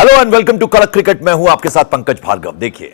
Hello and welcome to कड़क cricket. मैं हूं आपके साथ पंकज भार्गव। देखिए,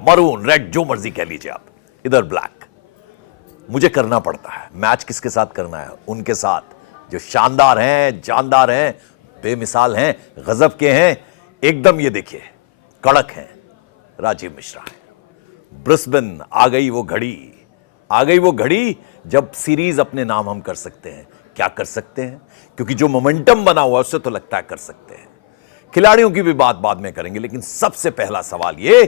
मरून रेड जो मर्जी कह लीजिए आप, इधर ब्लैक। मुझे करना पड़ता है। मैच किसके साथ करना है? उनके साथ जो शानदार हैं, जानदार हैं, बेमिसाल हैं, गजब के हैं, एकदम। ये देखिए, कड़क हैं। राजीव मिश्रा है। ब्रिस्बेन आ गई वो घड़ी, आ गई वो घड़ी जब सीरीज अपने नाम हम कर सकते हैं। क्या कर सकते हैं? क्योंकि जो मोमेंटम बना हुआ उससे तो लगता है कर सकते हैं। खिलाड़ियों की भी बात बाद में करेंगे, लेकिन सबसे पहला सवाल यह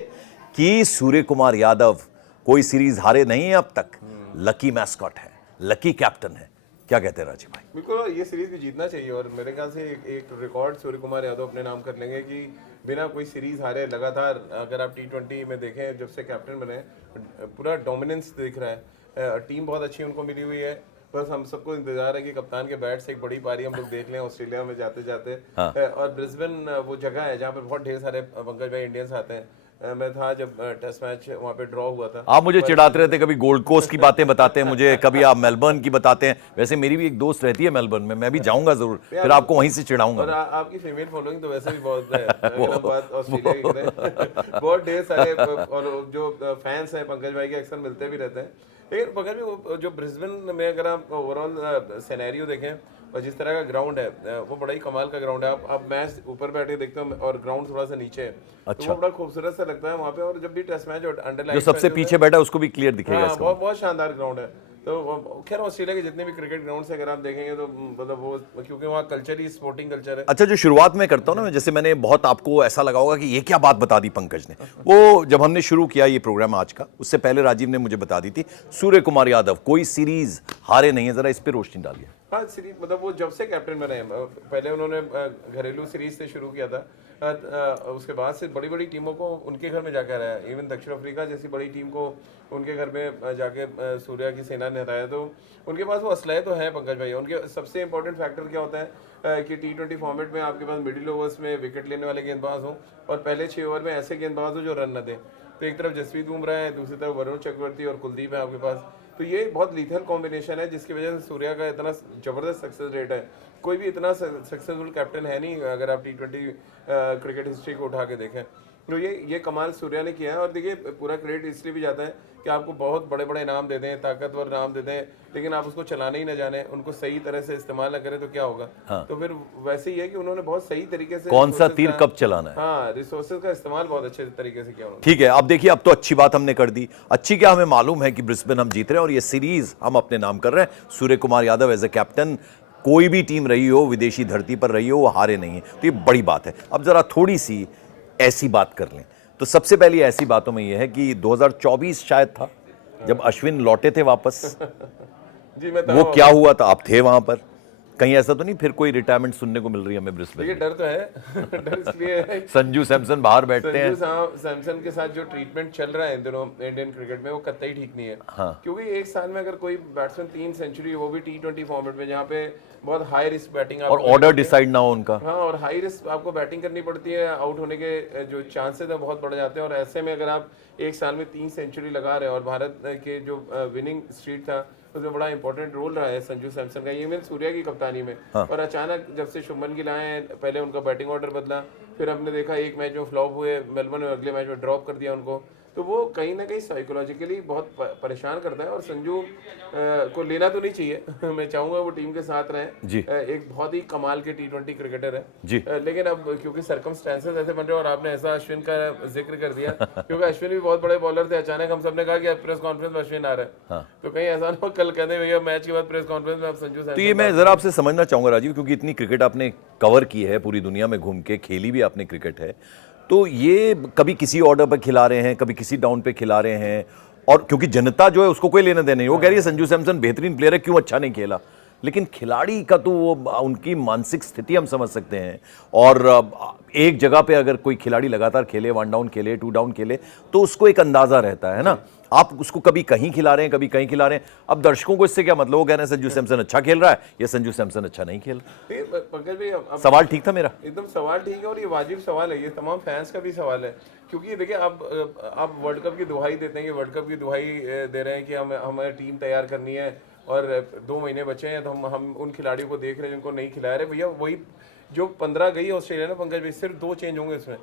कि सूर्य कुमार यादव कोई सीरीज हारे नहीं है अब तक। लकी मैस्कॉट है, लकी कैप्टन है। क्या कहते हैं राजीव भाई? बिल्कुल, ये सीरीज भी जीतना चाहिए और मेरे ख्याल से एक रिकॉर्ड सूर्य कुमार यादव अपने नाम कर लेंगे कि बिना कोई सीरीज हारे लगातार, अगर आप T20 में देखें जब से कैप्टन बने, पूरा डोमिनेंस दिख रहा है। टीम बहुत अच्छी उनको मिली हुई है। बस हम सबको इंतजार है कि कप्तान के बैट से एक बड़ी पारी हम लोग देख लें ऑस्ट्रेलिया में जाते जाते। और ब्रिस्बेन वो जगह है जहाँ पे बहुत ढेर सारे पंकज भाई इंडियंस आते हैं। मैं था जब टेस्ट मैच वहाँ पे ड्रॉ हुआ था। आप मुझे चिढ़ाते रहते, कभी गोल्ड कोस्ट की बातें बताते हैं मुझे, कभी आप मेलबर्न की बताते हैं। वैसे मेरी भी एक दोस्त रहती है मेलबर्न में, मैं भी जाऊंगा जरूर, फिर आपको वहीं से चिढ़ाऊंगा। और आपकी फीमेल फॉलोइंग तो वैसे भी बहुत है। अगर हम बात ऑस्ट्रेलिया की करें बहुत ढेर सारे और जो फैंस हैं पंकज भाई के अक्सर मिलते भी रहते हैं। लेकिन पंकज भाई, जो ब्रिस्बेन में अगर आप ओवरऑल सिनेरियो देखें और जिस तरह का ग्राउंड है, वो बड़ा ही कमाल का ग्राउंड है। आप मैच ऊपर बैठे देखते हो और ग्राउंड थोड़ा सा नीचे है। अच्छा। तो वो बड़ा खूबसूरत सा लगता है वहाँ पे। और जब भी टेस्ट मैच अंडरलाइन जो सबसे पीछे बैठा है उसको भी क्लियर दिखेगा इसका। बहुत बहुत शानदार ग्राउंड है। तो खैर ऑस्ट्रेलिया के जितने भी क्रिकेट ग्राउंड से अगर आप देखेंगे तो मतलब वो, क्योंकि वहाँ कल्चर ही स्पोर्टिंग कल्चर है। अच्छा, जो शुरुआत में करता हूँ ना, जैसे मैंने बहुत, आपको ऐसा लगा होगा कि ये क्या बात बता दी पंकज ने। वो जब हमने शुरू किया ये प्रोग्राम आज का, उससे पहले राजीव ने मुझे बता दी थी सूर्य कुमार यादव कोई सीरीज हारे नहीं है। जरा इस पे रोशनी डालिए। हाँ, सीरीज मतलब वो जब से कैप्टन बने हैं, पहले उन्होंने घरेलू सीरीज से शुरू किया था। उसके बाद से बड़ी बड़ी टीमों को उनके घर में जाकर हराया। इवन दक्षिण अफ्रीका जैसी बड़ी टीम को उनके घर में जाके सूर्या की सेना ने हराया। तो उनके पास वो असलहे तो है पंकज भाई। उनके सबसे इंपॉर्टेंट फैक्टर क्या होता है कि T20 फॉर्मेट में आपके पास मिडिल ओवर्स में विकेट लेने वाले गेंदबाज हों और पहले 6 ओवर में ऐसे गेंदबाज हो जो रन न दें। तो एक तरफ जसप्रीत बुमराह है, दूसरी तरफ वरुण चक्रवर्ती और कुलदीप है आपके पास। तो ये बहुत लीथल कॉम्बिनेशन है जिसकी वजह से सूर्या का इतना जबरदस्त सक्सेस रेट है। कोई भी इतना सक्सेसफुल कैप्टन है नहीं अगर आप T20 क्रिकेट हिस्ट्री को उठा के देखें। तो ये कमाल सूर्या ने किया है। और देखिए, पूरा क्रेडिट इसलिए भी जाता है कि आपको बहुत बड़े बड़े नाम दे दें, ताकतवर नाम दे दें, लेकिन आप उसको चलाने ही ना जाने, उनको सही तरह से इस्तेमाल ना करें तो क्या होगा। हाँ। तो फिर वैसे ही है कि उन्होंने बहुत सही तरीके से कौन सा तीर कब चलाना है। हाँ, रिसोर्सेज का इस्तेमाल बहुत अच्छे तरीके से किया उन्होंने। ठीक है, अब देखिए, अब तो अच्छी बात हमने कर दी। अच्छी क्या, हमें मालूम है कि ब्रिस्बेन हम जीत रहे हैं और ये सीरीज हम अपने नाम कर रहे हैं। Surya Kumar Yadav as a captain, कोई भी टीम रही हो, विदेशी धरती पर रही हो, वो हारे नहीं है। तो ये बड़ी बात है। अब जरा थोड़ी सी ऐसी बात कर लें तो सबसे पहली ऐसी बातों में यह है कि 2024 शायद था जब अश्विन लौटे थे वापस। जी, मैं वो क्या हुआ था? आप थे वहां पर? कहीं ऐसा तो नहीं फिर कोई रिटायरमेंट सुनने को मिल रही है हमें ब्रिस्बेन देखिए, में? डर तो है डर इसलिए है संजू सैमसन बाहर बैठते हैं। संजू सैमसन के साथ जो ट्रीटमेंट चल रहा है इन दिनों इंडियन क्रिकेट में, वो कतई ठीक नहीं है। हाँ। क्योंकि एक साल में अगर कोई बैट्समैन 3 सेंचुरी, वो भी T20 फॉर्मेट में जहाँ पे बहुत हाई रिस्क बैटिंग और ऑर्डर डिसाइड ना हो उनका। हाँ, और हाई रिस्क आपको बैटिंग करनी पड़ती है, आउट होने के जो चांसेस है बहुत बढ़ जाते हैं। और ऐसे में अगर आप एक साल में 3 सेंचुरी लगा रहे हैं, और भारत के जो विनिंग स्ट्रीक था उसमें बड़ा इंपॉर्टेंट रोल रहा है संजू सैमसन का, ये मेन सूर्या की कप्तानी में। और अचानक जब से शुभमन गिल आए, पहले उनका बैटिंग ऑर्डर बदला, फिर हमने देखा एक मैच में फ्लॉप हुए मेलबर्न में, अगले मैच में ड्रॉप कर दिया उनको। तो वो कहीं ना कहीं साइकोलॉजिकली बहुत परेशान करता है। और संजू को लेना तो नहीं चाहिए मैं चाहूंगा वो टीम के साथ रहें। एक बहुत ही कमाल के T20 क्रिकेटर है जी। लेकिन अब क्योंकि सर्कमस्टेंसेस ऐसे बन रहे हैं, और आपने ऐसा अश्विन का जिक्र कर दिया क्योंकि अश्विन भी बहुत बड़े बॉलर थे। अचानक हम सबने कहा कि अब प्रेस कॉन्फ्रेंस में अश्विन आ रहा है। तो कहीं ऐसा ना हो कल कहते भैया मैच के बाद प्रेस कॉन्फ्रेंस में आप संजू सैमसन। तो ये मैं जरा आपसे समझना चाहूंगा राजीव, क्योंकि इतनी क्रिकेट आपने कवर की है, पूरी दुनिया में घूम के खेली भी आपने क्रिकेट है, तो ये कभी किसी ऑर्डर पर खिला रहे हैं, कभी किसी डाउन पे खिला रहे हैं, और क्योंकि जनता जो है उसको कोई लेना देना नहीं। वो कह रही है संजू सैमसन बेहतरीन प्लेयर है, क्यों अच्छा नहीं खेला, लेकिन खिलाड़ी का तो वो उनकी मानसिक स्थिति हम समझ सकते हैं। और एक जगह पे अगर कोई खिलाड़ी लगातार खेले, 1 डाउन खेले, 2 डाउन खेले, तो उसको एक अंदाजा रहता है ना। आप उसको कभी कहीं खिला रहे हैं, कभी कहीं खिला रहे हैं। अब दर्शकों को इससे क्या मतलब? वो कह रहे हैं संजू सैमसन अच्छा खेल रहा है या संजू सैमसन अच्छा नहीं खेल रहा। पंकज भाई, सवाल ठीक था मेरा? एकदम सवाल ठीक है, और ये वाजिब सवाल है, ये तमाम फैंस का भी सवाल है। क्योंकि देखिए, आप वर्ल्ड कप की दुहाई देते हैं, वर्ल्ड कप की दुहाई दे रहे हैं कि हमें टीम तैयार करनी है और 2 महीने बचे हैं, तो हम उन खिलाड़ियों को देख रहे हैं जिनको नहीं खिला रहे। भैया, वही जो 15 गई ऑस्ट्रेलिया ने पंकज भाई, सिर्फ 2 चेंज होंगे इसमें।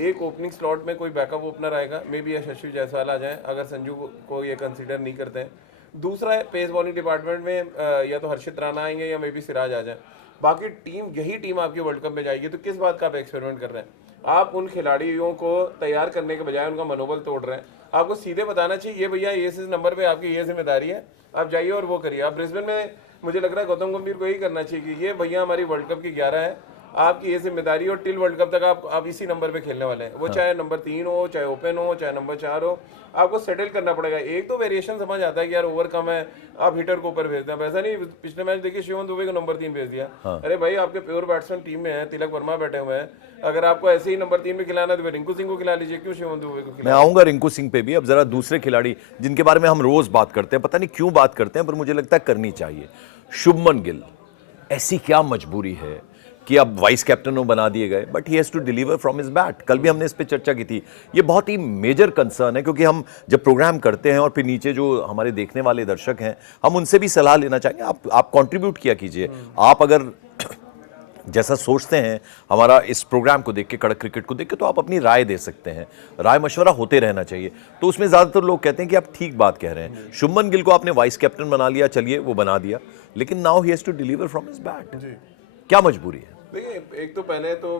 एक ओपनिंग स्लॉट में कोई बैकअप ओपनर आएगा, मे बी यशस्वी जायसवाल आ जाए अगर संजू को ये कंसीडर नहीं करते हैं। दूसरा है पेस बॉलिंग डिपार्टमेंट में या तो हर्षित राणा आएंगे या मे बी सिराज आ जाए। बाकी टीम, यही टीम आपकी वर्ल्ड कप में जाएगी, तो किस बात का आप एक्सपेरिमेंट कर रहे हैं? आप उन खिलाड़ियों को तैयार करने के बजाय उनका मनोबल तोड़ रहे हैं। आपको सीधे बताना चाहिए ये भैया इस नंबर पे आपकी ये जिम्मेदारी है, आप जाइए और वो करिए। आप ब्रिस्बेन में मुझे लग रहा है गौतम गंभीर को यही करना चाहिए कि ये भैया हमारी वर्ल्ड कप की 11 है, आपकी ये जिम्मेदारी, और टिल वर्ल्ड कप तक आप इसी नंबर पे खेलने वाले हैं। वो चाहे नंबर 3 हो, चाहे ओपन हो, चाहे नंबर 4 हो, आपको सेटल करना पड़ेगा। एक तो वेरिएशन समझ आता है कि यार ओवर कम है, आप हिटर को ऊपर भेजते हैं, वैसा नहीं। पिछले मैच देखिए शिवम दुबे को नंबर 3 भेज दिया। अरे भाई आपके प्योर बैट्समैन टीम में है, तिलक वर्मा बैठे हुए हैं, अगर आपको ऐसे ही नंबर 3 में खिलाना है तो रिंकू सिंह को खिला लीजिए, क्यों शिवम दुबे को? मैं आऊंगा रिंकू सिंह पे भी। अब जरा दूसरे खिलाड़ी जिनके बारे में हम रोज बात करते हैं, पता नहीं क्यों बात करते हैं, पर मुझे लगता है करनी चाहिए। शुभमन गिल, ऐसी क्या मजबूरी है कि अब वाइस कैप्टन वो बना दिए गए, but he has to deliver from his bat. कल भी हमने इस पे चर्चा की थी। ये बहुत ही मेजर कंसर्न है, क्योंकि हम जब प्रोग्राम करते हैं और फिर नीचे जो हमारे देखने वाले दर्शक हैं, हम उनसे भी सलाह लेना चाहेंगे। आप कंट्रीब्यूट किया कीजिए। आप अगर जैसा सोचते हैं हमारा इस प्रोग्राम को देख के, कड़क क्रिकेट को देख के, तो आप अपनी राय दे सकते हैं। राय मशवरा होते रहना चाहिए। तो उसमें ज़्यादातर लोग कहते हैं कि आप ठीक बात कह रहे हैं। शुभमन गिल को आपने वाइस कैप्टन बना लिया, चलिए वो बना दिया, लेकिन now he has to deliver from his bat. क्या मजबूरी है? देखिए, एक तो पहले तो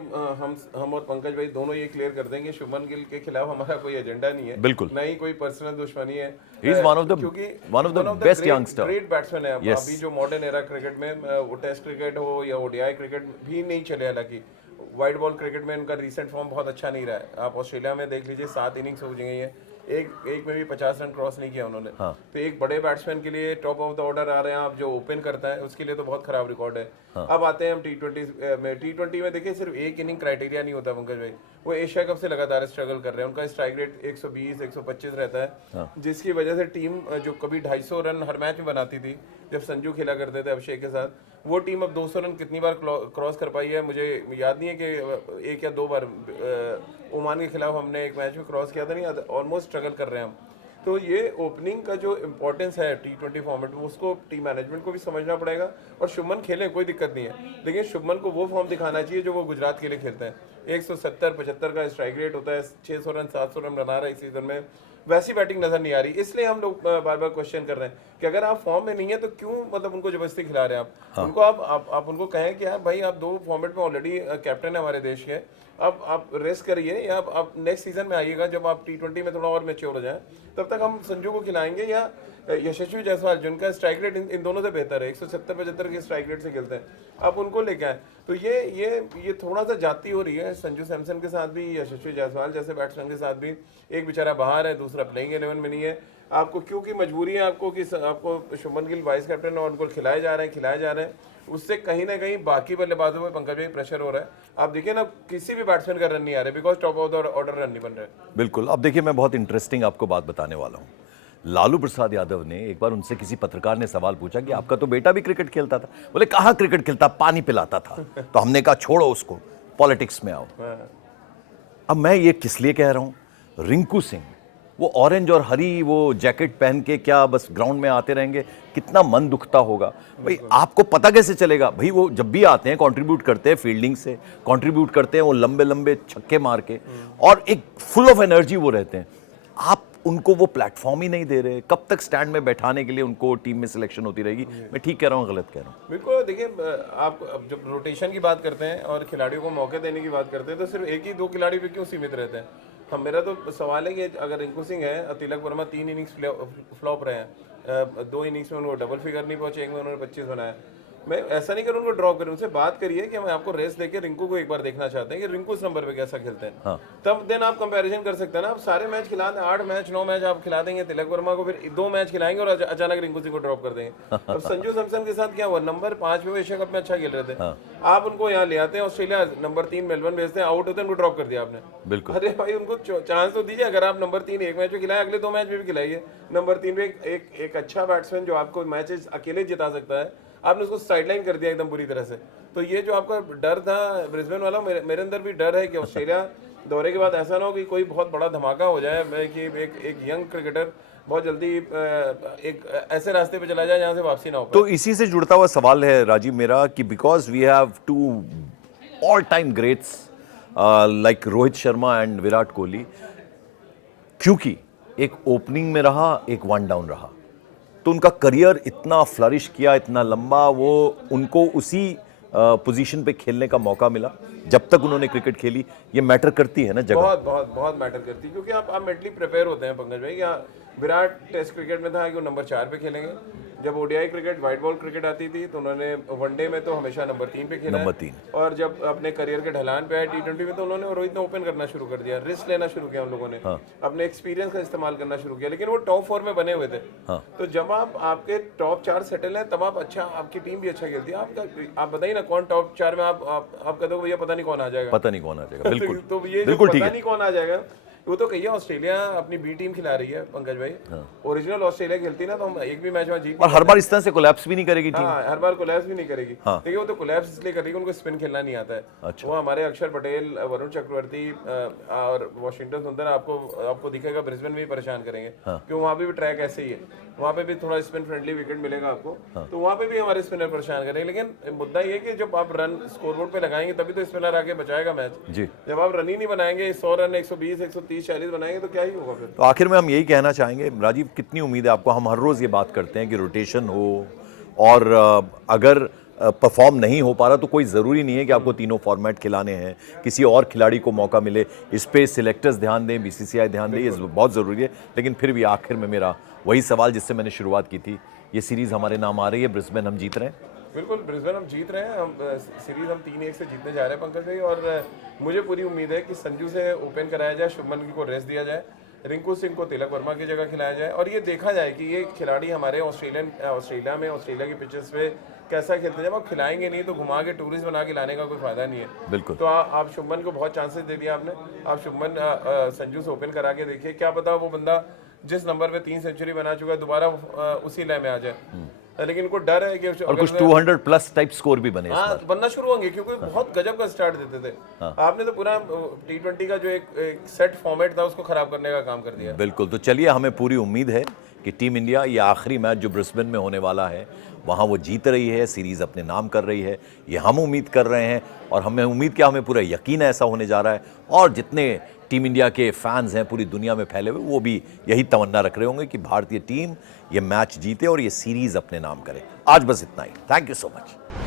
हम और पंकज भाई दोनों ये क्लियर कर देंगे, शुभमन गिल के खिलाफ हमारा कोई एजेंडा नहीं है, बिल्कुल ना ही कोई पर्सनल दुश्मनी है। He is one of the best youngster, great batsman है। अभी जो मॉडर्न एरा क्रिकेट में, वो टेस्ट क्रिकेट हो या ओडीआई क्रिकेट भी नहीं चले, हालांकि वाइट बॉल क्रिकेट में उनका रीसेंट फॉर्म बहुत अच्छा नहीं रहा है। आप ऑस्ट्रेलिया में देख लीजिए, 7 इनिंग्स हो गई है, एक में भी 50 रन क्रॉस नहीं किया उन्होंने। तो एक बड़े बैट्समैन के लिए टॉप ऑफ द ऑर्डर आ रहे हैं आप, जो ओपन करता है उसके लिए तो बहुत खराब रिकॉर्ड है। अब आते हैं हम टी20 में। टी20 में देखिए सिर्फ एक इनिंग क्राइटेरिया नहीं होता पंकज भाई, वो एशिया कप से लगातार स्ट्रगल कर रहे हैं। उनका स्ट्राइक रेट 120 125 रहता है, जिसकी वजह से टीम जो कभी 250 रन हर मैच में बनाती थी जब संजू खेला करते थे अभिषेक के साथ, वो टीम अब 200 रन कितनी बार क्रॉस कर पाई है मुझे याद नहीं है कि 1 या 2 बार ओमान के खिलाफ हमने एक मैच में क्रॉस किया था, नहीं ऑलमोस्ट स्ट्रगल कर रहे हैं हम। तो ये ओपनिंग का जो इम्पोर्टेंस है टी20 फॉर्मेट में, उसको टीम मैनेजमेंट को भी समझना पड़ेगा। और शुभमन खेले कोई दिक्कत नहीं है, लेकिन शुभमन को वो फॉर्म दिखाना चाहिए जो वो गुजरात के लिए खेलते हैं। 170-75 का स्ट्राइक रेट होता है, 600 रन 700 रन बना रहा है इस सीजन में, वैसी बैटिंग नजर नहीं आ रही। इसलिए हम लोग बार बार क्वेश्चन कर रहे हैं कि अगर आप फॉर्म में नहीं है तो क्यों मतलब उनको जबरदस्ती खिला रहे हैं आप। उनको आप उनको कहें कि यार भाई आप 2 फॉर्मेट में ऑलरेडी कैप्टन है हमारे देश के, अब आप रेस्ट करिए, या आप नेक्स्ट सीजन में आइएगा जब आप टी20 में थोड़ा और मैच्योर हो जाए, तब तक हम संजू को खिलाएंगे, या यशस्वी जायसवाल जिनका स्ट्राइक रेट इन दोनों से बेहतर है, 170-75 के स्ट्राइक रेट से खेलते हैं, आप उनको लेके आए। तो ये थोड़ा सा जाती हो रही है संजू सैमसन के साथ भी, यशस्वी जायसवाल जैसे बैट्समैन के साथ भी। एक बेचारा बाहर है, दूसरा प्लेइंग 11 में नहीं है। आपको क्योंकि मजबूरी है आपको कि आपको शुभमन गिल वाइस कैप्टन और उनको खिलाए जा रहे हैं, उससे कहीं ना कहीं बाकी बल्लेबाजों में पंकज भाई प्रेशर हो रहा है। आप देखिए ना, किसी भी बैट्समैन का रन नहीं आ रहा है, because top of the order run नहीं बन रहे। बिल्कुल। अब देखिए, मैं बहुत इंटरेस्टिंग आपको बात बताने वाला हूँ। लालू प्रसाद यादव ने एक बार उनसे, किसी पत्रकार ने सवाल पूछा कि आपका तो बेटा भी क्रिकेट खेलता था। बोले कहाँ क्रिकेट खेलता, पानी पिलाता था। तो हमने कहा छोड़ो उसको, पॉलिटिक्स में आओ। अब मैं ये किस लिए कह रहा हूँ, रिंकू सिंह वो ऑरेंज और हरी वो जैकेट पहन के क्या बस ग्राउंड में आते रहेंगे? कितना मन दुखता होगा भाई। आपको पता कैसे चलेगा भाई? वो जब भी आते हैं कंट्रीब्यूट करते हैं, फील्डिंग से कंट्रीब्यूट करते हैं, वो लंबे लंबे छक्के मार के, और एक फुल ऑफ एनर्जी वो रहते हैं। आप उनको वो प्लेटफॉर्म ही नहीं दे रहे। कब तक स्टैंड में बैठाने के लिए उनको टीम में सिलेक्शन होती रहेगी? मैं ठीक कह रहा हूँ, गलत कह रहा हूँ? बिल्कुल। देखिए, आप जब रोटेशन की बात करते हैं और खिलाड़ियों को मौके देने की बात करते हैं, तो सिर्फ 1 ही 2 खिलाड़ी पे क्यों सीमित रहते हैं? मेरा तो सवाल है कि अगर रिंकू सिंह है, तिलक वर्मा 3 इनिंग्स फ्लॉप रहे हैं, 2 इनिंग्स में उनको डबल फिगर नहीं पहुंचे, एक में उन्होंने 25 बनाया। मैं ऐसा नहीं करूँ उनको ड्रॉप करूँ, उनसे बात करिए कि हम आपको रेस देके रिंकू को एक बार देखना चाहते हैं कि रिंकू इस नंबर पे कैसा खेलते हैं। तब देन आप कंपैरिजन कर सकते हैं ना। आप सारे मैच खिला दें, 8 मैच 9 मैच आप खिला देंगे तिलक वर्मा को, फिर 2 मैच खिलाएंगे और अचानक रिंकू सिंह को ड्रॉप कर देंगे। अब संजू सैमसन के साथ क्या हुआ, नंबर 5 में एशिया कप में अच्छा खेल रहे थे, आप उनको यहाँ ले आते हैं, ऑस्ट्रेलिया नंबर 3 मेलबर्न भेजते हैं, आउट होते हैं, उनको ड्रॉप कर दिया आपने। बिल्कुल। अरे भाई उनको चांस तो दीजिए। अगर आप नंबर 3 एक मैच में खिलाए, अगले 2 मैच में भी खिलाइए। नंबर 3 में एक अच्छा बैट्समैन जो आपको मैचेस अकेले जिता सकता है, आपने उसको साइडलाइन कर दिया एकदम बुरी तरह से। तो ये जो आपका डर था ब्रिस्बेन वाला, मेरे अंदर भी डर है कि ऑस्ट्रेलिया दौरे के बाद ऐसा ना हो कि कोई बहुत बड़ा धमाका हो जाए, कि एक यंग क्रिकेटर बहुत जल्दी एक ऐसे रास्ते पे चला जाए जहां से वापसी ना हो पाए। तो इसी से जुड़ता हुआ सवाल है राजीव मेरा कि because we have 2 all time greats like Rohit Sharma and Virat Kohli, क्योंकि एक ओपनिंग में रहा, एक वन डाउन रहा, तो उनका करियर इतना फ्लरिश किया, इतना लंबा, वो उनको उसी पोजीशन पे खेलने का मौका मिला जब तक उन्होंने क्रिकेट खेली। ये मैटर करती है ना जगह। बहुत बहुत बहुत मैटर करती है, क्योंकि आप मेंटली प्रिपेयर होते हैं पंकज भाई। या विराट टेस्ट क्रिकेट में था कि वो नंबर 4 पे खेलेंगे, जब ODI cricket white ball cricket आती थी तो उन्होंने वनडे में तो हमेशा नंबर 3 पे खेला है। नंबर 3। और जब अपने करियर के ढलान पे आए T20 में तो उन्होंने रोहित ने ओपन करना शुरू कर दिया, रिस्क लेना शुरू किया उन लोगों ने, अपने एक्सपीरियंस का इस्तेमाल करना शुरू किया, लेकिन वो टॉप 4 में बने हुए थे। तो जब आपके टॉप 4 सेटल है तब आप अच्छा, आपकी टीम भी अच्छा खेलती है। आप बताइए ना कौन टॉप 4 में आप कह दो भैया पता नहीं कौन आ जाएगा, पता नहीं कौन आ जाएगा, बिल्कुल। तो ये बिल्कुल ठीक पता है। नहीं कौन आ जाएगा, वो तो कहिए ऑस्ट्रेलिया अपनी बी टीम खिला रही है पंकज भाई। ओरिजिनल ऑस्ट्रेलिया खेलती ना तो हम एक भी मैच में जीत, और हर बार इस तरह से कोलैप्स भी नहीं करेगी टीम। हाँ, हर बार कोलैप्स भी नहीं करेगी। देखिए वो तो कोलैप्स इसलिए करेगी, उनको स्पिन खेलना नहीं आता है। अच्छा। वो हमारे अक्षर पटेल, वरुण चक्रवर्ती और वॉशिंगटन सुंदर आपको दिखेगा ब्रिस्बेन में भी परेशान करेंगे, क्योंकि वहाँ पे भी ट्रैक ऐसे ही है, वहाँ पे भी थोड़ा स्पिन फ्रेंडली विकेट मिलेगा आपको, तो वहाँ पे भी हमारे स्पिनर परेशान करेंगे। लेकिन मुद्दा ये कि जब आप रन स्कोरबोर्ड पे लगाएंगे तभी तो स्पिनर आके बचाएगा मैच जी। जब आप रन ही नहीं बनाएंगे, 100 रन 120 130 40 बनाएंगे तो क्या ही होगा फिर। तो आखिर में हम यही कहना चाहेंगे, राजीव कितनी उम्मीद है आपको? हम हर रोज ये बात करते हैं कि रोटेशन हो, और अगर परफॉर्म नहीं हो पा रहा तो कोई ज़रूरी नहीं है कि आपको तीनों फॉर्मेट खिलाने हैं, किसी और खिलाड़ी को मौका मिले। इस पे सिलेक्टर्स ध्यान दें, बीसीसीआई ध्यान दें, ये बहुत ज़रूरी है। लेकिन फिर भी आखिर में मेरा वही सवाल जिससे मैंने शुरुआत की थी, ये सीरीज़ हमारे नाम आ रही है, ब्रिस्बेन हम जीत रहे हैं। बिल्कुल, ब्रिस्बेन हम जीत रहे हैं, हम सीरीज हम 3-1 से जीतने जा रहे हैं पंकज भाई। और मुझे पूरी उम्मीद है कि संजू से ओपन कराया जाए, शुभमन गिल को रेस्ट दिया जाए, रिंकू सिंह को तिलक वर्मा की जगह खिलाया जाए, और ये देखा जाए कि ये खिलाड़ी हमारे ऑस्ट्रेलिया की पिचेस पे कैसा खेलते हैं। जब आप खिलाएंगे नहीं तो घुमा के टूरिस्ट बना के लाने का कोई फायदा नहीं है। बिल्कुल। तो आप शुभमन को बहुत चांसेस दे दिया आपने, आप शुभमन संजू से ओपन करा के देखिए, क्या पता वो बंदा जिस नंबर पे 3 सेंचुरी बना चुका है दोबारा उसी लय में आ जाए। लेकिन उनको डर है कि और कुछ 200 प्लस टाइप स्कोर भी बने। हाँ, बनना शुरू होंगे, क्योंकि बहुत गजब का स्टार्ट देते थे। आपने तो पूरा T20 का जो एक सेट फॉर्मेट था उसको खराब करने का काम कर दिया। बिल्कुल। तो चलिए, हमें पूरी उम्मीद है कि टीम इंडिया ये आखिरी मैच जो ब्रिस्बेन में होने वाला है वहाँ वो जीत रही है, सीरीज़ अपने नाम कर रही है, ये हम उम्मीद कर रहे हैं। और हमें उम्मीद क्या, हमें पूरा यकीन है ऐसा होने जा रहा है। और जितने टीम इंडिया के फैंस हैं पूरी दुनिया में फैले हुए, वो भी यही तमन्ना रख रहे होंगे कि भारतीय टीम ये मैच जीते और ये सीरीज़ अपने नाम करे। आज बस इतना ही। Thank you so much.